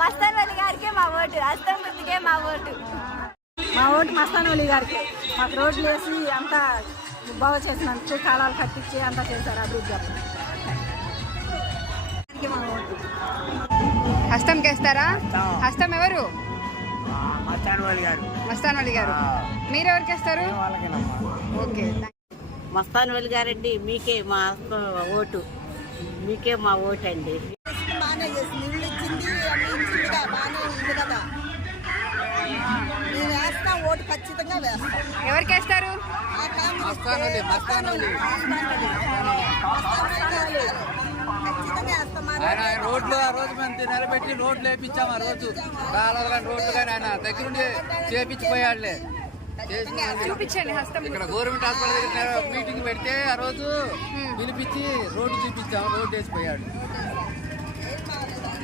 మస్తాన్ వలి గారికి మా ఓటు, హస్తం గుర్తుకే మా ఓటు. మా ఓటు మస్తాన్ వలి గారికి. మాకు రోడ్లు వేసి అంతా బాగు చేసినందుకు, కాలాలు కట్టించి అంతా చేశారు అభివృద్ధి. మా ఓటు హస్తం కేస్తారా? హస్తం ఎవరు? మస్తాన్ వలి గారు. మీరు ఎవరికి వేస్తారు? ఓకే. మస్తాన్ వలి గారండి, మీకే మా ఓటు, మీకే మా ఓటు అండి. బాగానే చేసింది, ఇల్లు ఇచ్చింది, అన్ని ఇచ్చిందిగా, బాగానే ఉంది కదా. నేను వేస్తాం, ఓటు ఖచ్చితంగా వేస్తాం. ఎవరికి వేస్తారు? ఆయన రోడ్లు ఆ రోజు మేము నిలబెట్టి రోడ్లు వేయించాము. ఆ రోజు కాలువలు కానీ రోడ్లు కానీ ఆయన దగ్గరుండి చేపించిపోయాడులే. చూపించండి హస్తం. ఇక్కడ గవర్నమెంట్ హాస్పిటల్ దగ్గర మీటింగ్ పెడితే ఆ రోజు పిలిపించి రోడ్డు చూపించాము, రోడ్డు వేసిపోయాడు.